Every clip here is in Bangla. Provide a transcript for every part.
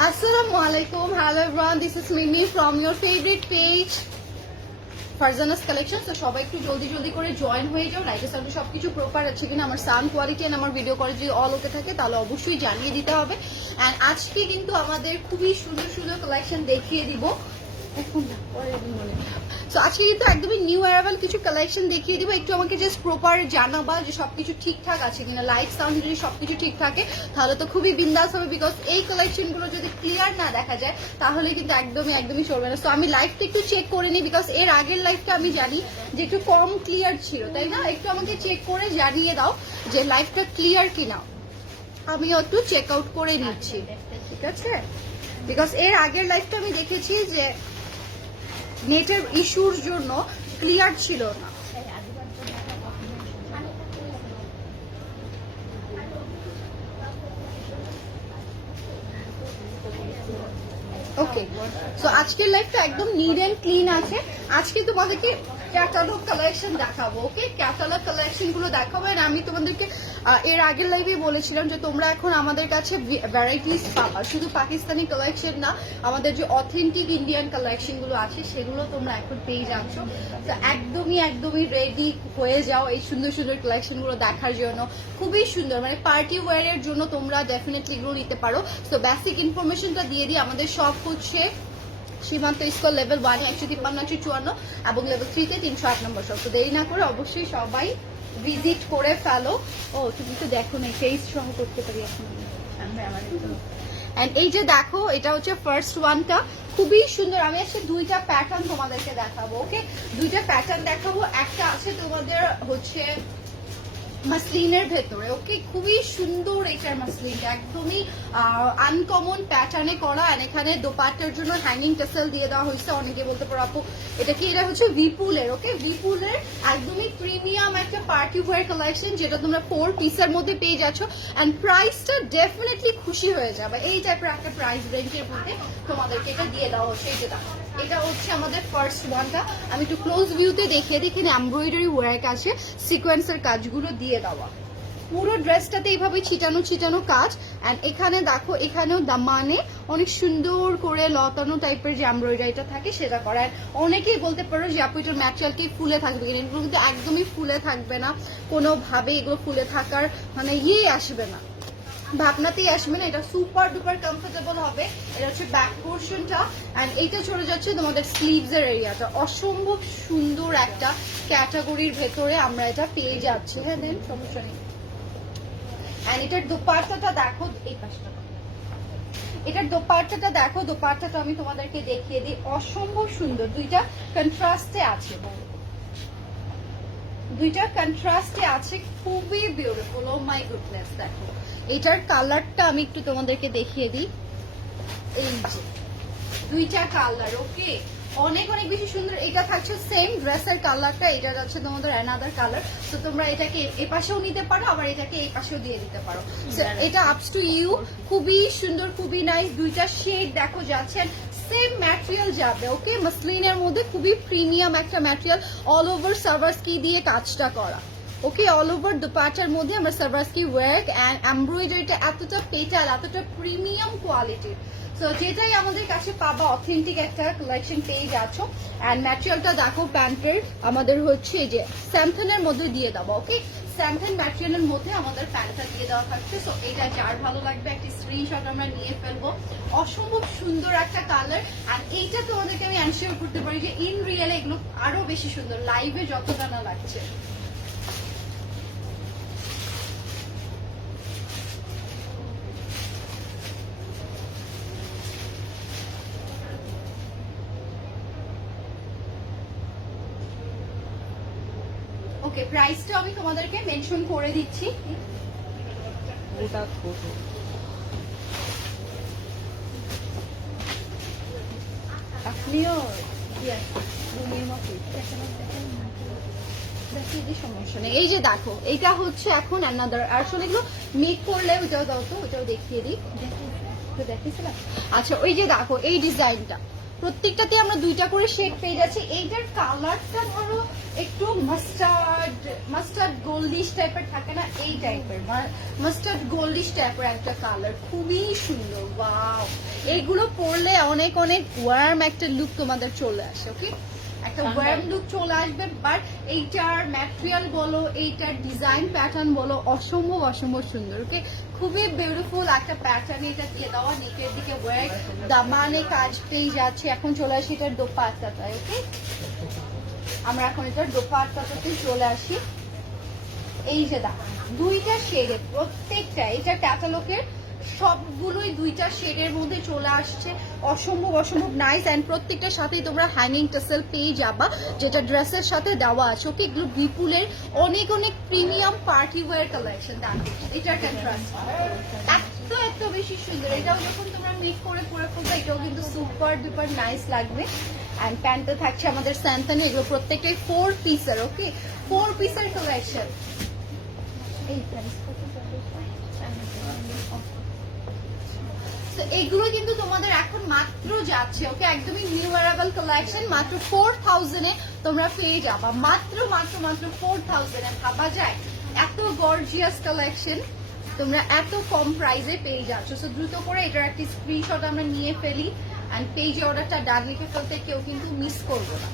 Assalamualaikum. Hello everyone. This is Mimi from your favorite page. Farzana's collection তো সবাই একটু জলদি জলদি করে জয়েন হয়ে যাও। লাইটের সব সবকিছু প্রপার আছে কিনা আমার সাউন্ড কোয়ালিটি এন্ড আমার ভিডিও কোয়ালিটি অল ওকে থাকে তাহলে অবশ্যই জানিয়ে দিতে হবে। অ্যান্ড আজকে কিন্তু আমাদের খুবই সুন্দর সুন্দর কালেকশন দেখিয়ে দিব। এখন না, পরে মনে সো আজকে কিন্তু একদমই নিউ অ্যারাইভাল কিছু কালেকশন দেখিয়ে দিব। একটু আমাকে জাস্ট প্রপার জানাবা যে সবকিছু ঠিকঠাক আছে কিনা লাইট সাউন্ড যদি সবকিছু ঠিক থাকে, তাহলে তো খুবই বিন্দাস হবে বিকজ এই কালেকশনগুলো যদি ক্লিয়ার না দেখা যায়, তাহলে কিন্তু একদমই একদমই চলবে না। সো আমি লাইভটা একটু চেক করে নিই বিকজ এর আগের লাইভটা আমি জানি যে একটু কম ক্লিয়ার ছিল, তাই না? একটু আমাকে চেক করে জানিয়ে দাও যে লাইভটা ক্লিয়ার কিনা। আমিও একটু চেক আউট করে নিচ্ছি। ঠিক আছে? বিকজ এর আগের লাইভটা আমি দেখেছি যে নেটের ইস্যুর জন্য ক্লিয়ার ছিল না। ওকে সো আজকের লাইফটা একদম নিট অ্যান্ড ক্লিন আছে। আজকে তোমাদেরকে ক্যাটালগ কালেকশন দেখাবো ওকে ক্যাটালগ কালেকশনগুলো দেখাবো। আর আমি তোমাদেরকে এর আগের লাইভে বলেছিলাম যে তোমরা এখন আমাদের কাছে ভ্যারাইটিস পাবা। শুধু পাকিস্তানি কালেকশন না, আমাদের যে অথেন্টিক ইন্ডিয়ান কালেকশনগুলো আছে, সেগুলো তোমরা এখন পেয়ে যাচ্ছ। তো একদমই একদমই রেডি হয়ে যাও এই সুন্দর সুন্দর কালেকশনগুলো দেখার জন্য। খুবই সুন্দর মানে পার্টি ওয়ারের জন্য তোমরা ডেফিনেটলি এগুলো নিতে পারো। তো বেসিক ইনফরমেশনটা দিয়ে দিই, আমাদের সব হচ্ছে সীমান্ত স্কুল লেভেল ওয়ান একশো তিপ্পান্ন একশো চুয়ান্ন এবং লেভেল থ্রিতে তিনশো আট নম্বর সব তো দেরি না করে অবশ্যই সবাই ভিজিট করে ফেলো। ও তুমি তো দেখো না ফেস সহ করতে পারি এখন এন্ড এই যে দেখো এটা হচ্ছে ফার্স্ট ওয়ানটা খুবই সুন্দর আমি আজকে দুইটা প্যাটার্ন তোমাদেরকে দেখাবো ওকে দুইটা প্যাটার্ন দেখাবো। একটা আছে তোমাদের হচ্ছে মাসলিনের ভেতরে ওকে খুবই সুন্দর এটার মাসলিনটা, একদমই আনকমন প্যাটার্নে করা আর এখানে দোপাট্টার জন্য হ্যাঙ্গিং টেসেল দিয়ে দেওয়া হয়েছে। অনেকে বলতে পারো, আপু, এটা কি? এটা হচ্ছে বিপুলের ওকে বিপুলের একদমই প্রিমিয়াম একটা পার্টি ওয়ার কালেকশন যেটা তোমরা ফোর পিসের মধ্যে পেয়ে যাচ্ছ। অ্যান্ড প্রাইসটা ডেফিনেটলি খুশি হয়ে যাবে। এই টাইপের একটা প্রাইস রেঞ্জের মধ্যে তোমাদেরকে এটা দিয়ে দেওয়া হচ্ছে। এই যে দেখো এটা হচ্ছে আমাদের ফার্স্ট ওয়ানটা আমি একটু ক্লোজ ভিউতে দেখিয়ে দেখি এমব্রয়ডারি ওয়ার্ক আছে সিকোয়েন্সের কাজগুলো দিয়ে দেওয়া। পুরো ড্রেসটাতে এইভাবে ছিটানো ছিটানো কাজ। অ্যান্ড এখানে দেখো, এখানেও দামানে অনেক সুন্দর করে লতানো টাইপের যে এমব্রয়ডারিটা থাকে, সেটা করা। অনেকেই বলতে পারো যে, আপু এটার ফুলে থাকবে? কিন্তু একদমই ফুলে থাকবে না। কোনোভাবে এগুলো ফুলে থাকার মানে ইয়ে আসবে না। ভাবনাতেই আসবে না এটা সুপার ডুপার কমফোর্টেবল হবে। এটা হচ্ছে ব্যাক পোর্শনটা এন্ড এইটা চলে যাচ্ছে তোমাদের স্লিভস এর এরিয়াটা অসম্ভব সুন্দর একটা ক্যাটাগরির ভেতরে আমরা এটা পেয়ে যাচ্ছি। হ্যাঁ দেন, সমস্যা নেই। অ্যান্ড এটার দোপাট্টাটা দেখো, এই পাশটা। এটার দোপাট্টাটা দেখো, দোপাট্টাটা আমি তোমাদেরকে দেখিয়ে দিই। অসম্ভব সুন্দর, দুইটা কন্ট্রাস্টে আছে। দুইটা কন্ট্রাস্টে আছে, খুবই বিউটিফুল ও মাই গুডনেস দেখো। এটার কালারটা আমি একটু তোমাদেরকে দেখিয়ে দিই। এই যে, দুইটা কালার ওকে অনেক অনেক বেশি সুন্দর। এটা থাকছে সেম ড্রেসের কালারটা এটা যাচ্ছে তোমাদের অ্যানাদার কালার তো তোমরা এটাকে এ পাশেও নিতে পারো আবার এটাকে এই পাশেও দিয়ে দিতে পারো। এটা আপস টু ইউ খুবই সুন্দর খুবই নাইস দুইটা শেড দেখো যাচ্ছেন সেম ম্যাটেরিয়াল যাবে ওকে মাসলিনের মধ্যে খুবই প্রিমিয়াম একটা material all over Swarovski দিয়ে কাজটা করা। ওকে অল ওভার দুপাটার মধ্যে আমরা সার্ভার্সকি ওয়ার্ক অ্যান্ড এমব্রয়ডারিটা এতটা পেটাল এতটা প্রিমিয়াম কোয়ালিটির সো যেটাই আমাদের কাছে পাবা অথেন্টিক একটা কালেকশন পেয়ে যাচ্ছ। অ্যান্ড ম্যাটেরিয়ালটা দেখো প্যান্টের আমাদের হচ্ছে যে স্যামথনের মধ্যে দিয়ে দেবো ওকে স্যামথন ম্যাটেরিয়ালের মধ্যে আমাদের প্যান্টটা দিয়ে দেওয়া থাকছে। সো এটা যার ভালো লাগবে, একটা স্ক্রিনশট আমরা নিয়ে ফেলব। অসম্ভব সুন্দর একটা কালার আর এইটা তোমাদেরকে আমি অ্যানসিওর করতে পারি যে ইন রিয়েলে এগুলো আরও বেশি সুন্দর লাইভে যতটা না লাগছে ওকে প্রাইসটা আমি তোমাদেরকে মেনশন করে দিচ্ছি। আপনিও এই যে দেখো এটা হচ্ছে এখন অ্যানাদার আসলে এগুলো মেক করলে ওটাও দাও তো ওটাও দেখিয়ে দিই। তো দেখিয়েছিলাম আচ্ছা ওই যে দেখো এই ডিজাইনটা প্রত্যেকটাতে আমরা দুইটা করে শেড পেয়ে যাচ্ছি। এইটার কালারটা ধরো একটু মাস্টার্ড মাস্টার্ড গোল্ডিশ টাইপের থাকে না এই টাইপের মাস্টার্ড গোল্ডিশ টাইপের একটা কালার খুবই সুন্দর ওয়াও এইগুলো পরলে অনেক অনেক ওয়ার্ম একটা লুক তোমাদের চলে আসে ওকে একটা ওয়ার্ম লুক চলে আসবে বাট এইটার ম্যাটেরিয়াল বলো এইটার ডিজাইন প্যাটার্ন বলো অসম্ভব অসম্ভব সুন্দর ওকে খুবই বিউটিফুল একটা প্যাটার্ন এটা দিয়ে দেওয়া নিচের দিকে ওয়ার্ক দামানে কাজ পেয়ে যাচ্ছে এখন চলে আসি এটার দোপাট্টাটায় ওকে আমরা এখন এটার দোপাট্টাটাতে চলে আসি। এই যে দেখো, দুইটা শেডে প্রত্যেকটা, এটা ক্যাটালগের সবগুলোই দুইটা শেডের মধ্যে চলে আসছে। অসম্ভব অসম্ভব নাইস অ্যান্ড প্রত্যেকটার সাথেই তোমরা হ্যাঙ্গিং টেসেল পেয়ে যাবা, যেটা ড্রেসের সাথে দেওয়া আছে। ওকে, এগুলো বিপুলের অনেক অনেক প্রিমিয়াম পার্টি ওয়্যার কালেকশন দেখো এটার কন্ট্রাস্ট এত এত বেশি সুন্দর। এটাও যখন তোমরা মেক করে পরে ফেলবে, এটাও কিন্তু সুপার ডুপার নাইস লাগবে। এগুলো তো কিন্তু তোমাদের এখন মাত্র যাচ্ছে ওকে একদমই কালেকশন মাত্র ফোর থাউজেন্ডে তোমরা পেয়ে যাবা। মাত্র মাত্র মাত্র ফোর থাউজেন্ডে ভাবা যায়। এত গর্জিয়াস কালেকশন তোমরা এত কম প্রাইসে পেয়ে যাচ্ছ। সো দ্রুত করে এটার একটি স্ক্রিনশট আমরা নিয়ে ফেলি। অ্যান্ড পেজে অর্ডারটা ডান লিখে ফেলতে কেউ কিন্তু মিস না।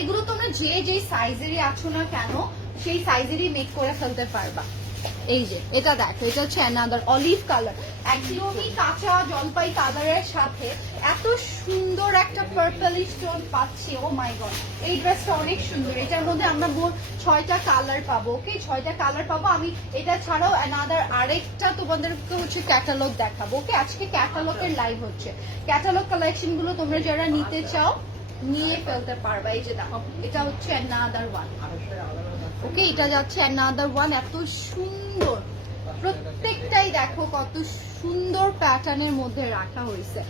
এগুলো তোমরা যে যে সাইজেরই আছো না কেন, সেই সাইজেরই মেক করে ফেলতে পারবা। এই যে, এটা দেখো, এটা হচ্ছে অ্যানাদার অলিভ কালার একদমই কাঁচা জলপাই কালারের সাথে এত সুন্দর একটা পার্পলিশ টোন পাচ্ছি ও মাই গড এই ড্রেসটা অনেক সুন্দর। এটার মধ্যে আমরা মোট ছয়টা কালার পাবো ওকে ছয়টা কালার পাবো। আমি এটা ছাড়াও অ্যানাদার আরেকটা তোমাদেরকে হচ্ছে ক্যাটালগ দেখাবো ওকে আজকে ক্যাটালগের লাইভ হচ্ছে। ক্যাটালগ কালেকশনগুলো তোমরা যারা নিতে চাও, নিয়ে ফেলতে পারবা। এই যে দেখো, এটা হচ্ছে অ্যানাদার ওয়ান ওকে, এটা যাচ্ছে অ্যানাদার ওয়ান এত সুন্দর। প্রত্যেকটাই দেখো কত সুন্দর প্যাটার্নের মধ্যে রাখা হয়েছে।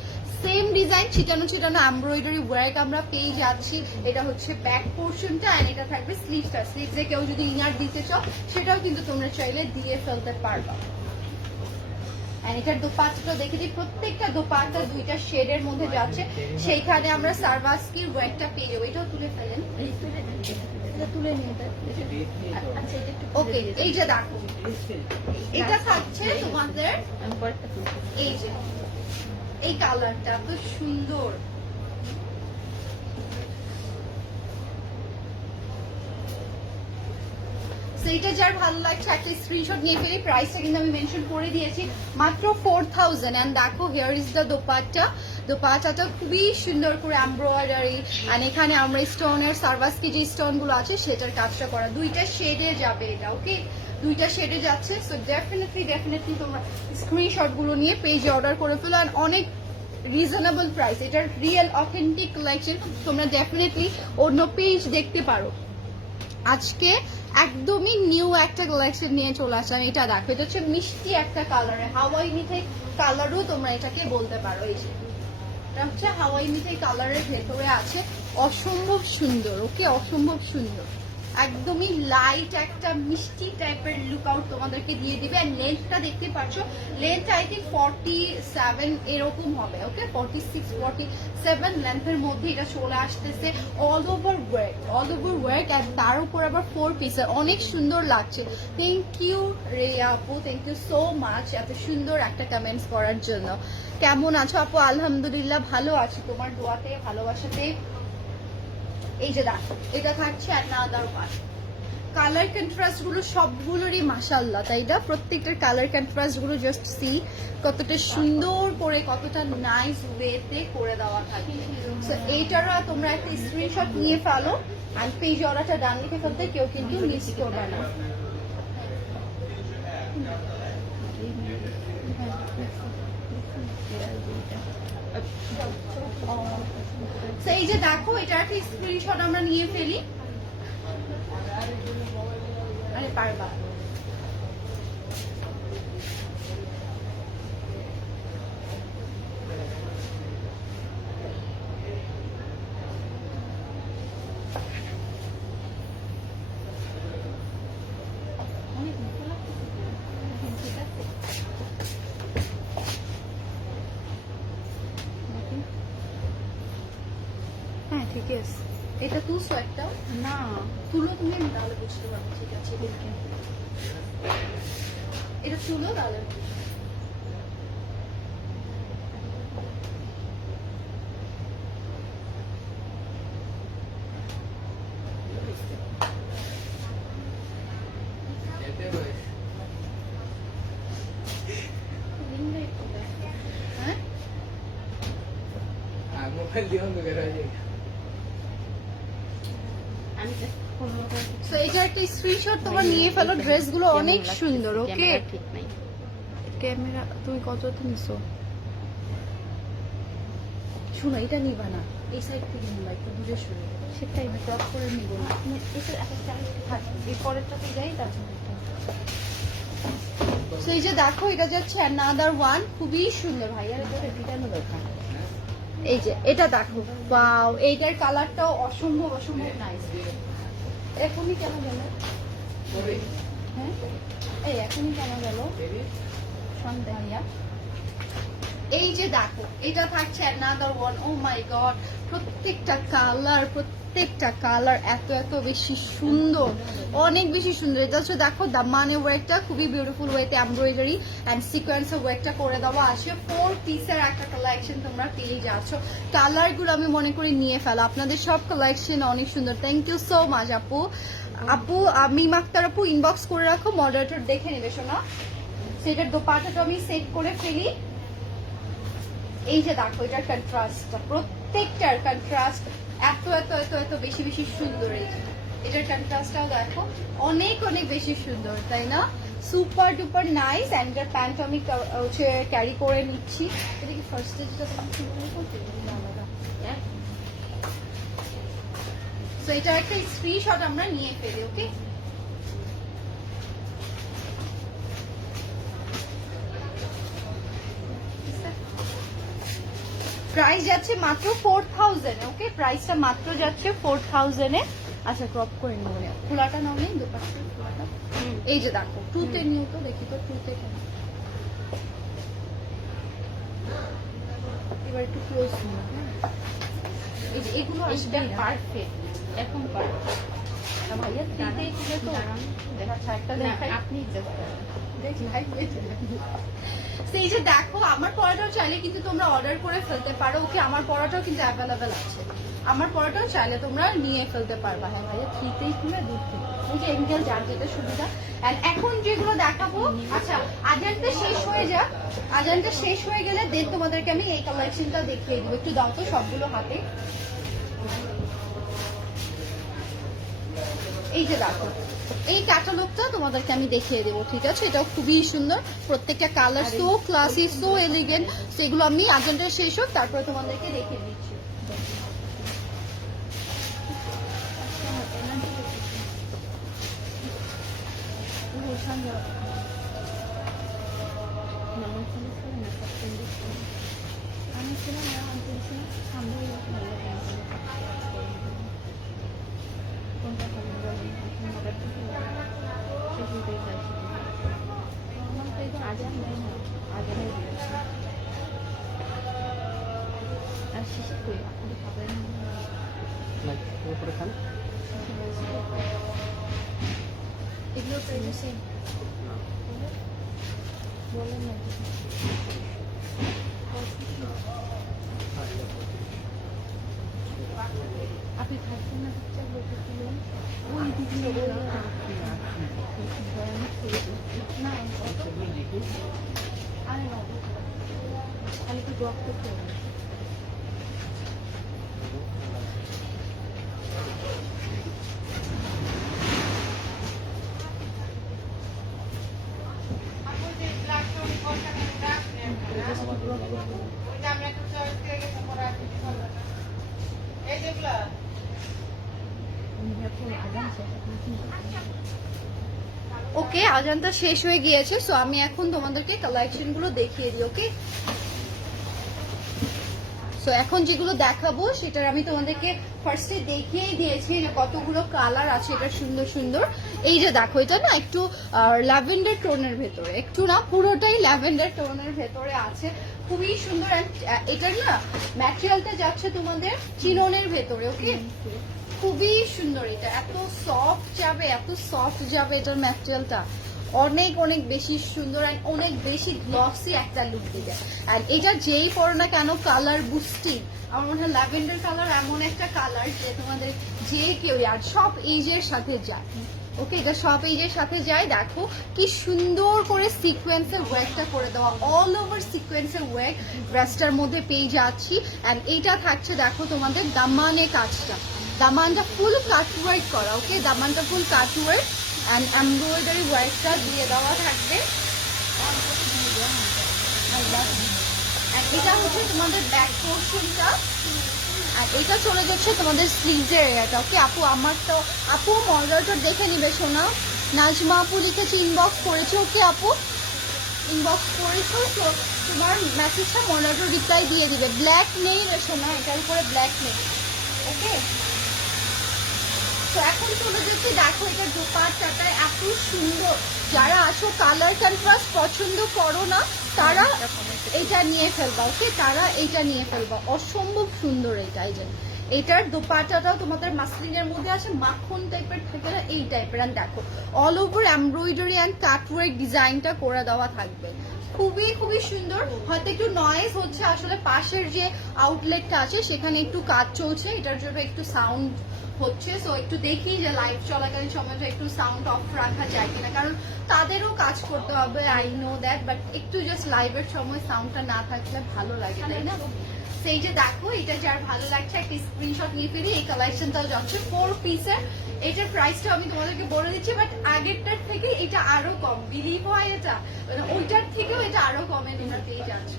সেম ডিজাইন ছিটানো ছিটানো এমব্রয়ডারি ওয়ার্ক আমরা পেয়ে যাচ্ছি। এটা হচ্ছে ব্যাক পোর্শনটা এন্ড এটা থাকবে স্লিভসটা স্লিভসে কেউ যদি ইনার দিতে চাও, সেটাও কিন্তু তোমরা চাইলে দিয়ে ফেলতে পারবা। এটার দোপাট্টা দেখে দিই, প্রত্যেকটা দোপাট্টা দুইটা শেডের মধ্যে যাচ্ছে। সেইখানে আমরা সার্ভাসকির ওয়ার্কটা পেয়ে যাব। এটাও তুলে ফেলেন। এটা তুলে নিয়ে আচ্ছা ওকে এই যে দেখো। এটা থাকছে তোমাদের এই যে এই কালারটা এত সুন্দর। সেইটা যার ভালো লাগছে একটা স্ক্রিনশট নিয়ে ফেলি। প্রাইসটা কিন্তু আমি মেনশন করে দিয়েছি। মাত্র ফোর থাউজেন্ড অ্যান্ড দেখো হেয়ার ইজ দ্য দোপাট্টা দোপাট্টাটা খুবই সুন্দর করে এমব্রয়ডারি আর এখানে আমরা স্টোনের সার্ভাসকি যে স্টোনগুলো আছে, সেটার কাজটা করা। দুইটা শেডে যাবে এটা ওকে দুইটা শেডে যাচ্ছে সো ডেফিনেটলি ডেফিনেটলি তোমরা স্ক্রিনশটগুলো নিয়ে পেজে অর্ডার করে ফেলো আর অনেক রিজনেবল প্রাইস এটার রিয়েল অথেন্টিক কালেকশন তোমরা ডেফিনেটলি অন্য পেজ দেখতে পারো। আজকে একদমই নিউ একটা কালেকশন নিয়ে চলে আসলাম, এটা দেখো, এটা হচ্ছে মিষ্টি একটা কালারে হাওয়াই মিঠাই কালারও তোমরা এটাকে বলতে পারো, এই যে। এটা হচ্ছে হাওয়াই মিঠাই কালারের ভেতরে আছে। অসম্ভব সুন্দর, ওকে? অসম্ভব সুন্দর। একদমই লাইট একটা, মিষ্টি টাইপের লুক আউট তোমাদেরকে দিয়ে দিবে। আর লেন্থটা দেখতে পাচ্ছ length I think forty seven এরকম হবে, okay? Forty six forty seven লেন্থের মধ্যে এটা চলে আসতেছে all over work all over work আর তার উপর আবার ফোর পিসের অনেক সুন্দর লাগছে। থ্যাংক ইউ রে আপু থ্যাংক ইউ সো মাচ এত সুন্দর একটা কমেন্টস করার জন্য। কেমন আছো আপু? আলহামদুলিল্লাহ ভালো আছি। তোমার দোয়াতে ভালোবাসাতে। এই যে দেখো এটা থাকছে অ্যানাদার ওয়ান কালার কন্ট্রাস্টগুলো সবগুলোরই মাসাল্লাহ তাই না? প্রত্যেকটার কালার কন্ট্রাস্টগুলো জাস্ট সি কতটা সুন্দর করে কতটা নাইস ওয়েতে করে দেওয়া থাকে। সো এইটারও তোমরা একটা স্ক্রিনশট নিয়ে ফেলো আর পেজ অর্ডারটা ডান লিখে ফেলতে কেউ কিন্তু মিস করবে না। So, এই যে দেখো এটা একটা স্ক্রিনশট আমরা নিয়ে ফেলি। আরে পারবা কেস এটা তুলছো একটা না তুলো তুমি আমি তাহলে বুঝতে পারব ঠিক আছে দেখে এটা তাহলে। হ্যাঁ? তো এটা একটা স্ক্রিনশট তোমার নিয়ে ফেলো। ড্রেসগুলো অনেক সুন্দর ওকে ক্যামেরা, তুমি কততে নিছো? শোনো, এটা নিবা না। এই সাইড থেকে নিবা, একটু দূরে সরে সেটাই ক্রপ করে নিব না। এটা একটা থাক, এই পরেরটাতে যাই, তারপর তো এই যে দেখো, এটা যাচ্ছে অ্যানাদার ওয়ান খুবই সুন্দর ভাই। আর এটা ডিজাইনও দরকার এই যে, এটা দেখো। ওয়াও এইটার কালারটাও অসম্ভব অসম্ভব নাইস এখনই কেন গেল? হ্যাঁ? এই এখনই কেন গেল? এই যে দেখো, এটা থাকছে another one oh my god প্রত্যেকটা কালার প্রত্যেকটা কালার এত এত বেশি সুন্দর, অনেক বেশি সুন্দর। এটা হচ্ছে দেখো দামানের ওয়ার্কটা খুবই বিউটিফুল ওয়েতে এমব্রয়ডারি অ্যান্ড সিকোয়েন্সের ওয়ার্কটা করে দেওয়া আসে ফোর পিসের একটা কালেকশন তোমরা পেয়ে যাচ্ছ। কালারগুলো আমি মনে করি নিয়ে ফেলো। আপনাদের সব কালেকশন অনেক সুন্দর। থ্যাংক ইউ সো মাচ আপু। আপু আমি মাক্তার আপু ইনবক্স করে রাখো মডারেটর দেখে নেবে, শোনা। সেটার দোপাটাটা আমি সেট করে ফেলি। এই যে দেখো, এটার কন্ট্রাস্টটা প্রত্যেকটার কন্ট্রাস্ট এত এত এত এত বেশি বেশি সুন্দর এই যে। এটার কন্ট্রাস্টটাও দেখো, অনেক অনেক বেশি সুন্দর, তাই না? সুপার ডুপার নাইস অ্যান্ড এটার প্যান্ট আমি হচ্ছে ক্যারি করে নিচ্ছি। এটা কি ফার্স্ট যেটা আলাদা তো এটা একটা স্ক্রিনশট আমরা নিয়ে ফেলি ওকে প্রাইস যাচ্ছে মাত্র ফোর থাউজেন্ড ওকে প্রাইসটা মাত্র যাচ্ছে ফোর থাউজেন্ডে আচ্ছা ক্রপ করে নেব না। খোলাটা নাও নেই দোপাট্টার খোলাটা। এই যে দেখো ট্রুতে নিও তো দেখি তো কেন এবার একটু ক্লোজ নিও হ্যাঁ। এই যে এগুলো আসবে পারফেক্ট এখন পারফেক্ট ভাইয়া থ্রিতে খুলে তো একটা দেখাই। আপনি সেই যে দেখো, আমার পড়াটাও চাইলে কিন্তু তোমরা অর্ডার করে ফেলতে পারো। ওকে, আমার পড়াটাও কিন্তু অ্যাভেলেবেল আছে। আমার পড়াটাও চাইলে তোমরা নিয়ে ফেলতে পারবা। হ্যাঁ ভাইয়া থ্রিতেই দূর থেকে ওই যে যার যেটা সুবিধা। And এখন যেগুলো দেখাবো আচ্ছা আজানটা শেষ হয়ে যাক। আজানটা শেষ হয়ে গেলে দেন তোমাদেরকে আমি এই কালেকশনটা দেখিয়ে দিব। একটু দাও তো সবগুলো হাতে। এই যে দেখো। এই ক্যাটালগটা তোমাদেরকে আমি দেখিয়ে দেবো ঠিক আছে? এটাও খুবই সুন্দর। প্রত্যেকটা colour so classy so elegant সেগুলো আমি আজনটা শেষ হোক তারপরে তোমাদেরকে দেখিয়ে দিচ্ছি। আমি ছিলাম কোনটা ভালো বলেন আপনি অর্ডার দিতে সেটাই চাইছি আমার তো এখন বলেন না আপনি থাকছেন না পিকচার বলতে ছিলেন ওই দিদি না আরে না খালি কি ড্রপ করতে হবে এখন আজান শেষ আপনি কি ওকে আজানটা শেষ হয়ে গিয়েছে সো আমি এখন তোমাদেরকে কালেকশনগুলো দেখিয়ে দিই ওকে সো এখন যেগুলো দেখাবো, সেটার আমি তোমাদেরকে ফার্স্টে দেখিয়েই দিয়েছি, যে কতগুলো কালার আছে, এটা সুন্দর সুন্দর। এই যে দেখো, এটা না একটু ল্যাভেন্ডার টোনের ভেতরে, একটু না পুরোটাই ল্যাভেন্ডার টোনের ভেতরে আছে। খুবই সুন্দর এটার না ম্যাটেরিয়ালটা যাচ্ছে তোমাদের চিননের ভেতরে ওকে খুবই সুন্দর এটা। এত সফট যাবে, এত সফট যাবে এটার ম্যাটেরিয়ালটা অনেক অনেক বেশি সুন্দর আর অনেক বেশি গ্লসি একটা লুক দিবে। আর এটা যেই পরো না কেন কালার বুস্টিং আমার মনে হয় ল্যাভেন্ডার কালার এমন একটা কালার যে তোমাদের যে কেউ আর সব এজের সাথে যায়। ওকে এটা সব এজের সাথে যায়। দেখো কি সুন্দর করে সিকোয়েন্সের ওয়েকটা করে দেওয়া। অল ওভার সিকোয়েন্সের ওয়েক ড্রেসটার মধ্যে পেয়ে যাচ্ছি। অ্যান্ড এইটা থাকছে, দেখো তোমাদের দামানে কাজটা। দামানটা ফুল কাট ওয়ার্ক করা okay দামানটা full cut work and embroidery ওয়ার্কটা দিয়ে দেওয়া থাকবে। এটা হচ্ছে তোমাদের ব্যাক পোর্শনটা আর এটা চলে যাচ্ছে তোমাদের স্লিভসের এরিয়াটা ওকে আপু আমার তো আপু মডেলটা দেখে নিবে শোনা নাজমা আপু লিখেছে ইনবক্স করেছে ওকে আপু? ইনবক্স করেছ, তো তোমার মেসেজটা মডেলটা রিপ্লাই দিয়ে দিবে। ব্ল্যাক নেই রে শোনা এটার উপরে ব্ল্যাক নেই ওকে তো এখন চলে যাচ্ছে দেখো এটা দোপাট্টাটা এত সুন্দর। যারা আসো কালার কন্ট্রাস্ট পছন্দ করো না, তারা এটা নিয়ে ফেলবা ওকে তারা এটা নিয়ে ফেলবা। অসম্ভব সুন্দর এটা এই এটার দোপাট্টাটাও তোমাদের মাসলিনের মধ্যে আছে, মাখন টাইপের থাকে এই টাইপের দেখো all over embroidery and cutwork ডিজাইনটা করে দেওয়া থাকবে। খুবই খুবই সুন্দর। হয়তো একটু নয়েজ হচ্ছে আসলে পাশের যে আউটলেটটা আছে, সেখানে একটু কাজ চলছে, এটার জন্য একটু সাউন্ড হচ্ছে। সো একটু দেখি যে লাইভ চলাকালীন সময়টা একটু সাউন্ড অফ রাখা যায় কিনা। কারণ তাদেরও কাজ করতে হবে আই নো দ্যাট বাট একটু জাস্ট লাইভের সময় সাউন্ডটা না থাকলে ভালো লাগে, তাই না? সেই যে দেখো, এটা যার ভালো লাগছে, একটা স্ক্রিনশট নিয়ে ফেলি, এই কালেকশনটাও যাচ্ছে ফোর পিসের এটার প্রাইসটা আমি তোমাদেরকে বলে দিচ্ছি বাট আগেরটার থেকে এটা আরও কম বিলিভ হয় এটা? মানে ওইটার থেকেও এটা আরও কমে তোমরা পেয়ে যাচ্ছ।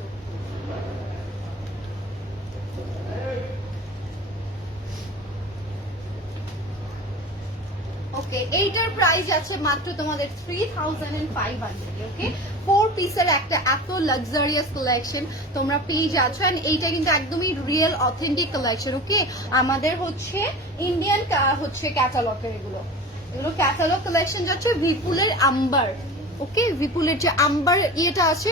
ওকে এইটার প্রাইস আছে মাত্র তোমাদের three thousand and five hundred okay four পিসের একটা এত লাক্সারিয়াস কালেকশন তোমরা পেয়ে যাচ্ছ অ্যান্ড এইটা কিন্তু একদমই রিয়েল অথেন্টিক কালেকশন ওকে আমাদের হচ্ছে ইন্ডিয়ান হচ্ছে ক্যাটালগের এগুলো। এগুলো ক্যাটালগ কালেকশন যাচ্ছে বিপুলের আম্বার ওকে বিপুলের যে আম্বার ইয়েটা আছে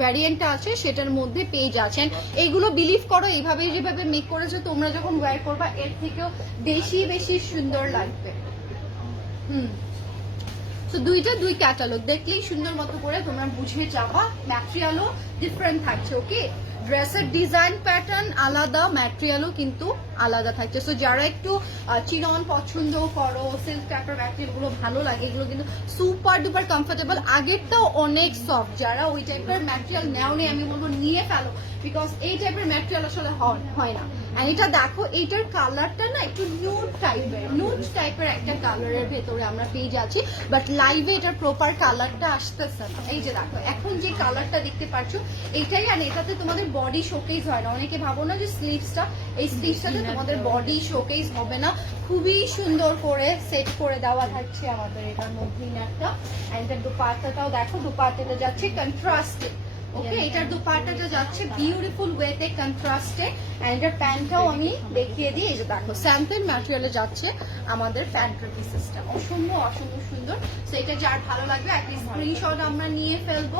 ভ্যারিয়েন্টটা আছে, সেটার মধ্যে পেয়ে যাচ্ছেন এইগুলো বিলিভ করো এইভাবে যেভাবে মেক করেছ, তোমরা যখন ওয়্যার করবা, এর থেকেও বেশি বেশি সুন্দর লাগবে। হুম। তো দুইটা দুই ক্যাটালগ দেখলেই সুন্দর মতো করে তোমরা বুঝে যাবা। ম্যাটেরিয়ালও ডিফারেন্ট থাকছে ওকে ড্রেসের ডিজাইন প্যাটার্ন আলাদা ম্যাটেরিয়ালও কিন্তু আলাদা থাকছে। সো যারা একটু চিনন পছন্দ করো সিল্ক টাইপের ম্যাটেরিয়ালগুলো ভালো লাগে, এগুলো কিন্তু সুপার ডুপার কমফোর্টেবল আগেরটাও অনেক সফট যারা ওই টাইপের ম্যাটেরিয়াল নেও নেই আমি বলব নিয়ে ফেলো। বিকজ এই টাইপের ম্যাটেরিয়াল আসলে হয় না। এটা দেখো এইটার কালারটা না একটু নিউড টাইপের নিউড টাইপের একটা কালারের ভেতরে আমরা পেয়ে যাচ্ছি। বাট লাইভে এটার প্রপার কালারটা আসতেছে না। এই যে দেখো এখন যে কালারটা দেখতে পাচ্ছ এটাই আর এটাতে তোমাদের বডি শোকেস হয় না। অনেকে ভাবো না যে স্লিভসটা এই স্লিভসটাতে তোমাদের বডি শোকেস হবে না। খুবই সুন্দর করে সেট করে দেওয়া থাকছে আমাদের এটার মধ্যে একটা। অ্যান্ড এটার দুপাট্টাটাও দেখো দুপাট্টাটা যাচ্ছে কন্ট্রাস্টে ওকে এটার দুপাট্টাটা যাচ্ছে বিউটিফুল ওয়েতে কন্ট্রাস্টে এন্ড এটার প্যান্টটাও আমি দেখিয়ে দিই এই যে দেখো স্যাম্পেল ম্যাটেরিয়ালে যাচ্ছে আমাদের প্যান্টের পিসেসটা অসম্ভব অসম্ভব সুন্দর সো এটা যার ভালো লাগবে একটা স্ক্রিনশট আমরা নিয়ে ফেলব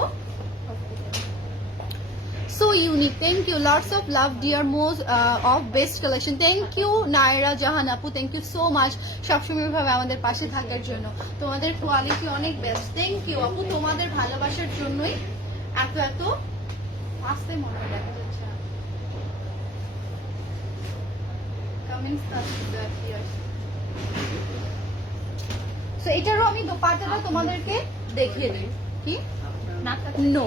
So unique. Thank you. Lots of love, dear most uh, of best collection. Thank you, Naira Jahan Apu. Thank you so much. সবসময় ভাবে আমাদের পাশে থাকার জন্য তোমাদের কোয়ালিটি অনেক বেস্ট থ্যাংক ইউ আপু তোমাদের ভালোবাসার জন্যই এত এত আসতে মনে হয় দেখা যাচ্ছে না। Here. So এটারও আমি দোপাট্টাটা তোমাদেরকে দেখিয়ে দিই কি No.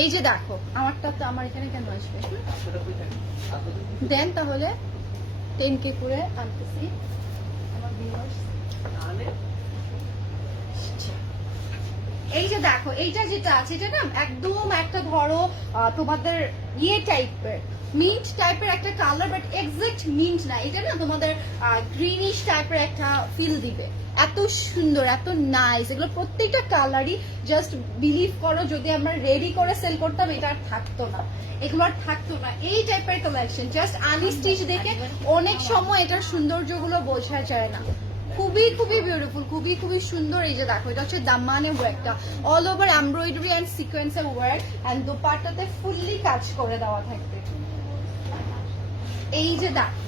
এই যে দেখো আমারটা তো আমার এখানে কেন আসবে দেন তাহলে টেন কে করে আনতেছি আমার viewers। এই যে দেখো এইটা যেটা আছে এটা না একদম একটা ধরো তোমাদের ইয়ে টাইপের মিন্ট টাইপের একটা কালার বাট এক্সাক্ট মিন্ট না। এটা না তোমাদের গ্রিনিশ টাইপের একটা ফিল দিবে। এত সুন্দর এত নাইস এগুলো প্রত্যেকটা কালারই জাস্ট বিলিভ করো যদি আমরা রেডি করে সেল করতাম এটা আর থাকতো না। এগুলো আর থাকতো না। এই টাইপের কালেকশন জাস্ট আনি স্টিচ দেখে অনেক সময় এটার সৌন্দর্যগুলো বোঝা যায় না। খুবই খুবই বিউটিফুল খুবই খুবই সুন্দর এই যে দেখো, এটা হচ্ছে দামানে ওয়ার্কটা অল ওভার এমব্রয়ডারি অ্যান্ড সিকোয়েন্সের ওয়ার্ক অ্যান্ড দোপাট্টাতে ফুললি কাজ করে দেওয়া থাকবে। এই যে দেখো।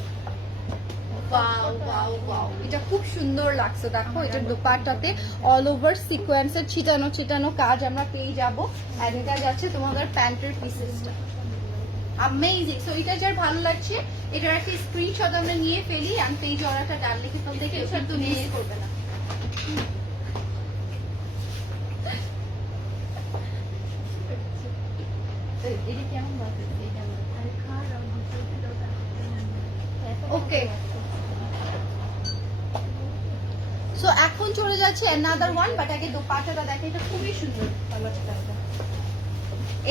এটা খুব সুন্দর লাগছে, দেখো এটার দোপাট্টাতে অল ওভার সিকোয়েন্সের ছিটানো ছিটানো কাজ আমরা পেয়ে যাব। এটা যাচ্ছে তোমাদের প্যান্টের পিসেসটা অ্যামেজিং সো এটা যার ভালো লাগছে এটার একটা স্ক্রিনশট আমরা নিয়ে ফেলি আমি পেজ অর্ডারটা ডাল লিখে ফেল দেখে কিন্তু মিস করবে না। এটা এই ওকে সো এখন চলে যাচ্ছে অ্যানাদার ওয়ান বাট আগে দেখে এটা খুবই সুন্দর।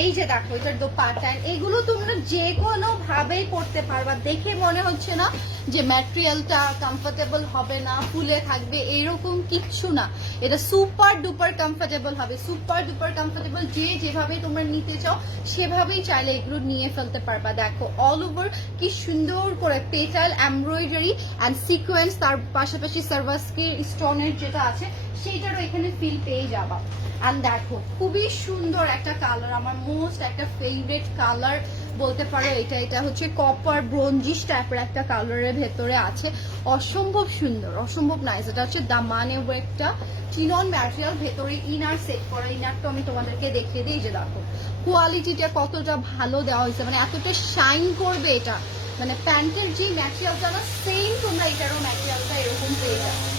এই যে দেখো, এটার দোপাট্টা, and এগুলো তোমরা যে কোনো ভাবেই পড়তে পারবা। দেখে মনে হচ্ছে না যে ম্যাটেরিয়ালটা কমফোর্টেবল হবে না, ফুলে থাকবে, এরকম কিচ্ছু না। এটা সুপার ডুপার কমফোর্টেবল হবে। সুপার ডুপার কমফোর্টেবল যে যেভাবে তোমরা নিতে চাও, সেভাবেই চাইলে এগুলো নিয়ে ফেলতে পারবা। দেখো অল ওভার কি সুন্দর করে পেটাল এমব্রয়ডারি অ্যান্ড সিকোয়েন্স তার পাশাপাশি সার্ভাসকি স্টোনের যেটা আছে সেইটারও এখানে ফিল পেয়ে যাবা। অ্যান্ড দেখো, খুবই সুন্দর একটা কালার আমার মোস্ট একটা ফেভারিট কালার বলতে পারো এটা এটা হচ্ছে কপার ব্রঞ্জিস টাইপের একটা কালারের ভেতরে আছে। অসম্ভব সুন্দর, অসম্ভব নাইস এটা হচ্ছে দামানে ওয়েকটা চিনন ম্যাটেরিয়াল ভেতরে ইনার সেট করা ইনারটা আমি তোমাদেরকে দেখিয়ে দিই যে দেখো। কোয়ালিটিটা কতটা ভালো দেওয়া হয়েছে মানে এতটা শাইন করবে এটা। মানে প্যান্টের যে ম্যাটেরিয়ালটা না সেম তোমরা এটারও ম্যাটেরিয়ালটা এরকম পেয়ে যাবে।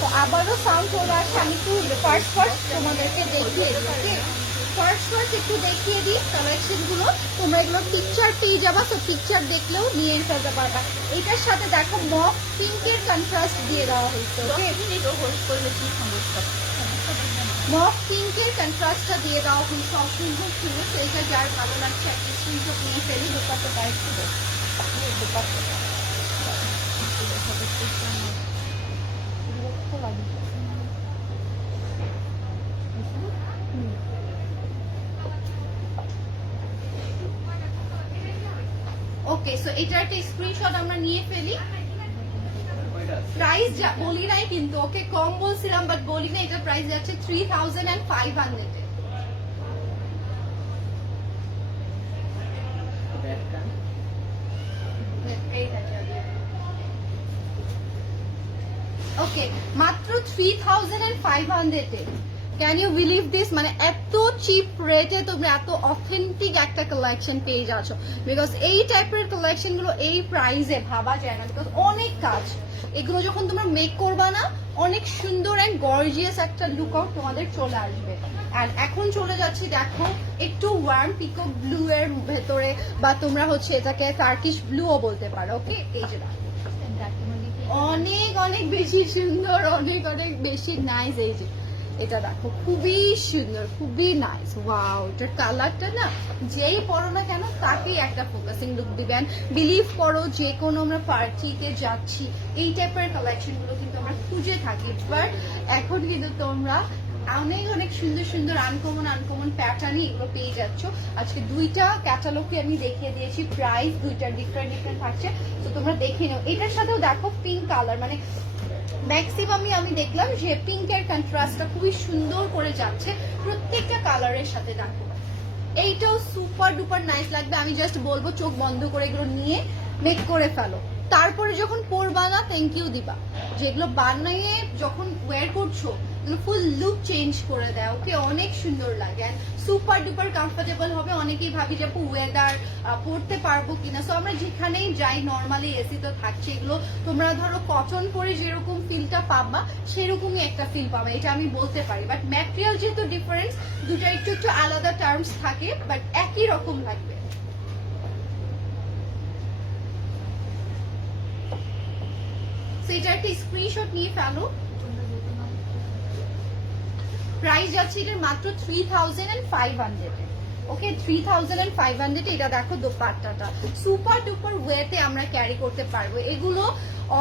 তো আবারও সাউন্ড চলে আসে আমি একটু ফার্স্ট ফার্স্ট তোমাদেরকে দেখিয়ে দিই ফার্স্ট ফার্স্ট একটু দেখিয়ে দিই কালেকশনগুলো। তোমরা এগুলো পিকচার পেয়ে যাবা তো পিকচার দেখলেও নিয়ে ফেলতে পারবা এটার সাথে দেখো মক পিঙ্কের কন্ট্রাস্ট দিয়ে দেওয়া হয়েছে মক পিঙ্কের কন্ট্রাস্টটা দিয়ে দেওয়া হয়েছে অসম্ভব সুন্দর এটা যার ভালো লাগছে একটা স্ক্রিনশট নিয়ে ফেলি দোপাতে পাই দোপাতে ওকে সো এটার একটা স্ক্রিনশট আমরা নিয়ে ফেলি। প্রাইস বলি নাই কিন্তু ওকে কম বলছিলাম বাট বলি না এটা প্রাইস যাচ্ছে three thousand and five hundred okay মাত্র ক্যান ইউ বিলিভ দিস মানে এত চিপ রেটে তোমরা এত অথেন্টিক একটা কালেকশন পেয়ে যাচ্ছ। বিকজ এই টাইপের কালেকশনগুলো এই প্রাইসে ভাবা যায় না। বিকজ অনেক কাজ। এগুলো যখন তোমরা মেক করবা না, অনেক সুন্দর অ্যান্ড গর্জিয়াস একটা লুক আউট তোমাদের চলে আসবে। আর এখন চলে যাচ্ছি, দেখো, একটু ওয়ার্ম পিকো ব্লু এর ভেতরে, বা তোমরা হচ্ছে এটাকে টার্কিশ ব্লুও বলতে পারো ওকে এই যে দেখো। অনেক অনেক বেশি সুন্দর, অনেক অনেক বেশি নাইস এই যে। এটা দেখো, খুবই সুন্দর, খুবই নাইস ওয়াও এটার কালারটা না, যেই পরো না কেন, তাকেই একটা ফোকাসিং লুক দিবেন। বিলিভ করো, যে কোনো আমরা পার্টিতে যাচ্ছি, এই টাইপের কালেকশনগুলো কিন্তু আমরা খুঁজে থাকি। বাট এখন কিন্তু তোমরা অনেক অনেক সুন্দর সুন্দর আনকমন আনকমন প্যাটার্নই এগুলো পেয়ে যাচ্ছ। আজকে দুইটা ক্যাটালগে আমি দেখিয়ে দিয়েছি প্রাইস দুইটা ডিফারেন্ট ডিফারেন্ট থাকছে। তো তোমরা দেখে নাও। এটার সাথেও দেখো পিঙ্ক কালার মানে ম্যাক্সিমামই আমি দেখলাম যে পিঙ্কের কন্ট্রাস্টটা খুবই সুন্দর করে যাচ্ছে প্রত্যেকটা কালারের সাথে, দেখো। এইটাও সুপার ডুপার নাইস লাগবে। আমি জাস্ট বলব, চোখ বন্ধ করে এগুলো নিয়ে মেক করে ফেলো। তারপরে যখন পরবা না থ্যাংক ইউ দিবা। যেগুলো বানিয়ে যখন ওয়্যার করছ ফুল লুক চেঞ্জ করে দেয়। ওকে অনেক সুন্দর লাগে। সুপার ডুপার কমফোর্টেবল হবে। অনেকেই ভাবি যে ওয়েদার পরতে পারব কিনা? সো আমরা যেখানেই যাই নর্মালি এসি তো থাকছে এগুলো। তোমরা ধরো কটন পরে যেরকম ফিলটা পাবা, সেরকমই একটা ফিল পাবা। এটা আমি বলতে পারি। বাট ম্যাটেরিয়াল যেহেতু ডিফারেন্স দুটো একটু একটু আলাদা টার্মস থাকে বাট একই রকম লাগবে। এটা একটা স্ক্রিনশট নিয়ে ফেলো। প্রাইস যাচ্ছে এটার মাত্র three thousand and five hundred okay three thousand and five hundred এটা দেখো দোপাট্টাটা। সুপার ডুপার ওয়েতে আমরা ক্যারি করতে পারব। এগুলো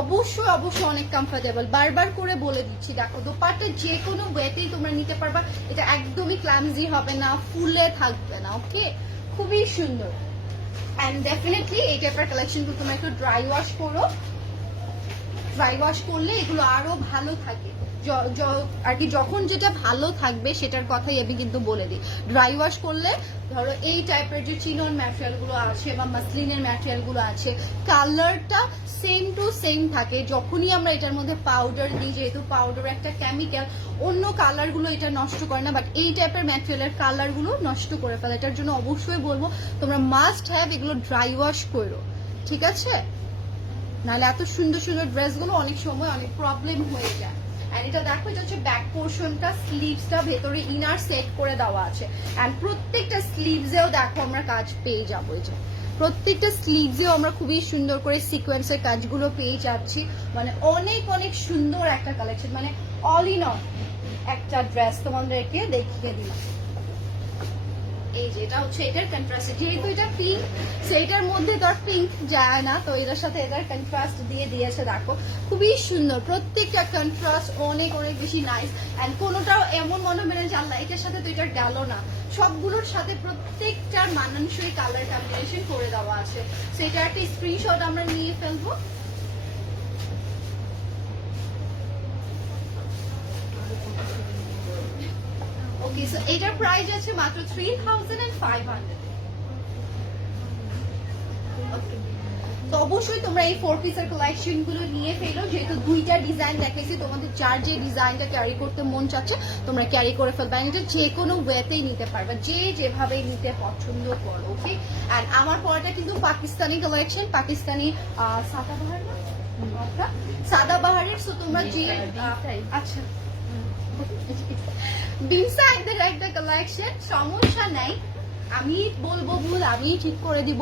অবশ্যই অবশ্যই অনেক কমফোর্টেবল বারবার করে বলে দিচ্ছি, দেখো, দোপাট্টা যে কোনো ওয়েতেই তোমরা নিতে পারবা। এটা একদমই ক্লামজি হবে না, ফুলে থাকবে না ওকে খুবই সুন্দর। অ্যান্ড ডেফিনেটলি এই টাইপের কালেকশনগুলো তোমরা একটু ড্রাই ওয়াশ করো। ড্রাই ওয়াশ করলে এগুলো আরও ভালো থাকে। আর কি যখন যেটা ভালো থাকবে সেটার কথাই আমি কিন্তু বলে দিই। ড্রাই ওয়াশ করলে ধরো এই টাইপের যে চিনন ম্যাটেরিয়ালগুলো আছে বা মাসলিনের ম্যাটেরিয়ালগুলো আছে কালারটা সেম টু সেম থাকে। যখনই আমরা এটার মধ্যে পাউডার দিই, যেহেতু পাউডার একটা কেমিক্যাল অন্য কালারগুলো এটা নষ্ট করে না বাট এই টাইপের ম্যাটেরিয়ালের কালারগুলো নষ্ট করে ফেলে। এটার জন্য অবশ্যই বলব, তোমরা মাস্ট হ্যাভ এগুলো ড্রাই ওয়াশ করো। ঠিক আছে? নাহলে এত সুন্দর সুন্দর ড্রেসগুলো অনেক সময় অনেক প্রবলেম হয়ে যায়। অ্যান্ড এটা দেখো, এটা হচ্ছে ব্যাক পোর্শনটা স্লিভসটা ভেতরে ইনার সেট করে দেওয়া আছে। অ্যান্ড প্রত্যেকটা স্লিভসেও দেখো আমরা কাজ পেয়ে যাব যে। প্রত্যেকটা স্লিভসেও আমরা খুবই সুন্দর করে সিকোয়েন্সের কাজগুলো পেয়ে যাচ্ছি। মানে অনেক অনেক সুন্দর একটা কালেকশন মানে অল ইন অল একটা ড্রেস তোমাদেরকে দেখিয়ে দিলাম। এই যে, এটা হচ্ছে এটার যেহেতু এটা পিঙ্ক সেইটার মধ্যে পিঙ্ক যায় না, তো এটার সাথে এটার দিয়ে দেখো। খুবই সুন্দর, প্রত্যেকটা অনেক অনেক বেশি নাইস অ্যান্ড কোনোটাও এমন মনে হবে না আল্লাহ, এটার সাথে তো এটার গেল না। সবগুলোর সাথে প্রত্যেকটার মানানসই কালার কম্বিনেশন করে দেওয়া আছে। সেটা একটা স্ক্রিনশট আমরা নিয়ে ফেলব। ওকে সো এটার প্রাইস আছে মাত্র three thousand and five hundred তো অবশ্যই তোমরা এই ফোর পিসের কালেকশনগুলো নিয়ে ফেলো যেহেতু দুইটা ডিজাইন দেখাইছি তোমাদের যার যে ডিজাইনটা ক্যারি করতে মন চাচ্ছে তোমরা ক্যারি করে ফেলবে। এটা যে কোনো ওয়েতেই নিতে পারবে যে যেভাবে নিতে পছন্দ করো ওকে অ্যান্ড আমার পরটা কিন্তু পাকিস্তানি কালেকশন পাকিস্তানি আহ, সাদাবাহার না? আচ্ছা, সাদাবাহারের সো তোমরা যে আহ, আচ্ছা রাইট একটা কালেকশন সমস্যা নাই। আমি বলব ভুল আমি ঠিক করে দিব।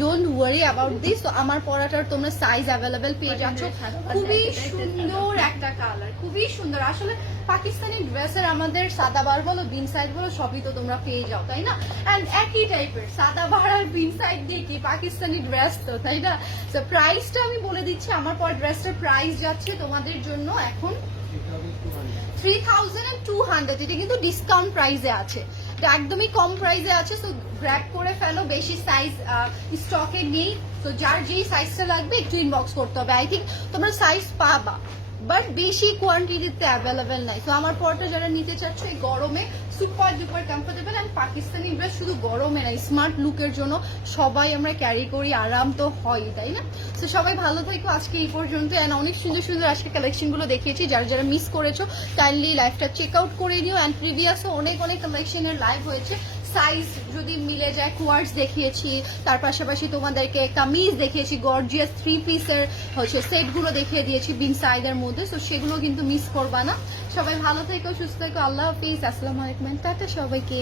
ডোন্ট ওয়ারি অ্যাবাউট দিস তো আমার পড়াটার তোমরা সাইজ অ্যাভেলেবেল পেয়ে যাচ্ছ। খুবই সুন্দর একটা কালার খুবই সুন্দর। আসলে পাকিস্তানি ড্রেসের আমাদের সাদাবার বলো বিন সাইড বলো সবই তো তোমরা পেয়ে যাও তাই না? অ্যান্ড একই টাইপের সাদাবার আর বিন সাইড দিয়ে কি পাকিস্তানি ড্রেস তো তাই না? তো প্রাইসটা আমি বলে দিচ্ছি আমার পর ড্রেসটার প্রাইস যাচ্ছে তোমাদের জন্য এখন three thousand and two hundred এটা কিন্তু ডিসকাউন্ট প্রাইসে আছে। এটা একদমই কম প্রাইসে আছে তো গ্র্যাব করে ফেলো, বেশি সাইজ স্টকে নেই। তো যার যেই সাইজটা লাগবে, একটু ইনবক্স করতে হবে। আই থিঙ্ক তোমরা সাইজ পাবা বাট বেশি কোয়ান্টিটিতে অ্যাভেলেবেল নাই। তো আমার পরটা যারা নিতে চাচ্ছ, এই গরমে super duper comfortable and Pakistani dress শুধু গরমে না স্মার্ট লুকের জন্য সবাই আমরা ক্যারি করি, আরাম তো হয় তাই না? তো সবাই ভালো থাকো, আজকে এই পর্যন্ত অ্যান্ড অনেক সুন্দর সুন্দর আজকে কালেকশনগুলো দেখিয়েছি। যারা যারা মিস করেছ কাইন্ডলি লাইভটা চেক আউট করে নিও। অ্যান্ড প্রিভিয়াসও অনেক অনেক কালেকশনের লাইভ হয়েছে। সাইজ যদি মিলে যায় কোয়ার্স দেখিয়েছি, তার পাশাপাশি তোমাদেরকে কামিজ দেখিয়েছি গর্জিয়াস থ্রি পিসের হচ্ছে সেটগুলো দেখিয়ে দিয়েছি বিন সাইজের মধ্যে। তো সেগুলো কিন্তু মিস করবা না। সবাই ভালো থেকো, সুস্থ থেকো, আল্লাহ হাফিজ। আসসালামু আলাইকুম টাটা সবাইকে।